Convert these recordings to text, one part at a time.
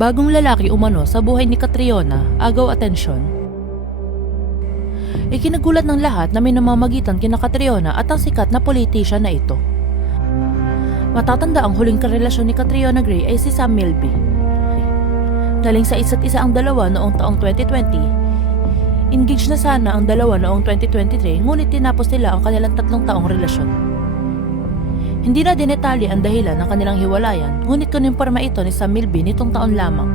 Bagong lalaki umano sa buhay ni Catriona, agaw atensyon. Ikinagulat ng lahat na may namamagitan kina Catriona at ang sikat na politician na ito. Matatanda ang huling karelasyon ni Catriona Gray ay si Sam Milby. Galing sa isa't isa ang dalawa noong taong 2020. Engaged na sana ang dalawa noong 2023 ngunit tinapos nila ang kanilang 3 taong relasyon. Hindi na dinetalye ang dahilan ng kanilang hiwalayan ngunit kinumpirma ito ni Sam Milby nitong taon lamang.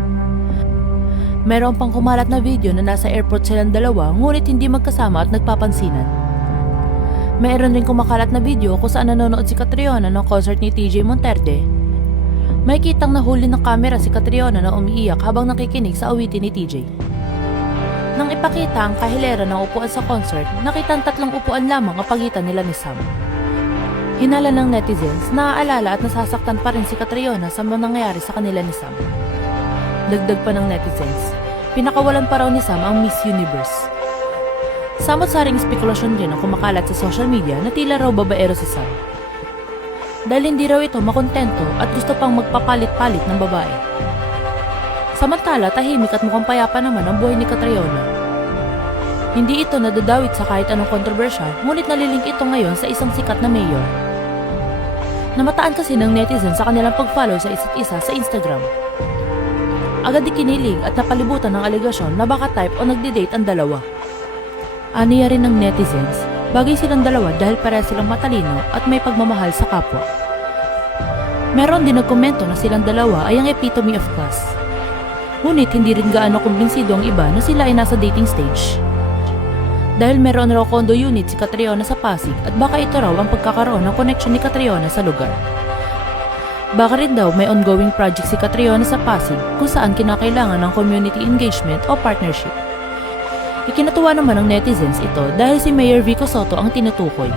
Meron pang kumalat na video na nasa airport silang dalawa ngunit hindi magkasama at nagpapansinan. Meron rin kumakalat na video kung saan nanonood si Catriona ng concert ni TJ Monterde. May kitang nahuli ng kamera si Catriona na umiiyak habang nakikinig sa awitin ni TJ. Nang ipakita ang kahilera ng upuan sa concert, nakita ang 3 upuan lamang ang pagitan nila ni Sam. Hinala ng netizens, naaalala at nasasaktan pa rin si Catriona sa mga nangyayari sa kanila ni Sam. Dagdag pa ng netizens, pinakawalan pa raw ni Sam ang Miss Universe. Samot-saring spekulasyon din ang kumakalat sa social media na tila raw babaero si Sam. Dahil hindi raw ito makontento at gusto pang magpapalit-palit ng babae. Samantala, tahimik at mukhang payapa naman ang buhay ni Catriona. Hindi ito nadadawit sa kahit anong kontrobersya, ngunit nalilink ito ngayon sa isang sikat na mayor. Namataan kasi ng netizen sa kanilang pag-follow sa isa't isa sa Instagram. Agad ikinilig at napalibutan ng alegasyon na baka type o nagde-date ang dalawa. Aniya rin ng netizens, bagay silang dalawa dahil pareha silang matalino at may pagmamahal sa kapwa. Meron din nagkomento na silang dalawa ay ang epitome of class. Ngunit hindi rin gaano kumbinsido ang iba na sila ay nasa dating stage. Dahil meron raw condo unit si Catriona sa Pasig at baka ito raw ang pagkakaroon ng connection ni Catriona sa lugar. Baka rin daw may ongoing project si Catriona sa Pasig kung saan kinakailangan ng community engagement o partnership. Ikinatuwa naman ng netizens ito dahil si Mayor Vico Soto ang tinutukoy.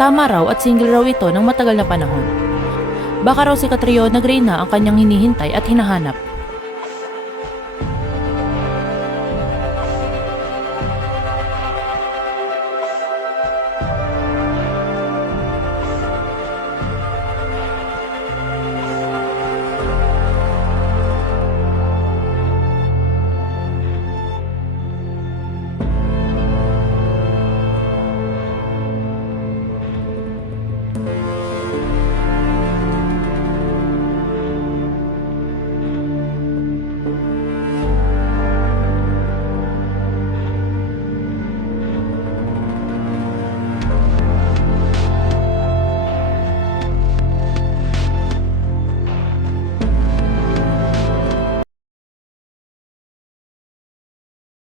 Tama raw at single raw ito ng matagal na panahon. Baka raw si Catriona Gray na ang kanyang hinihintay at hinahanap.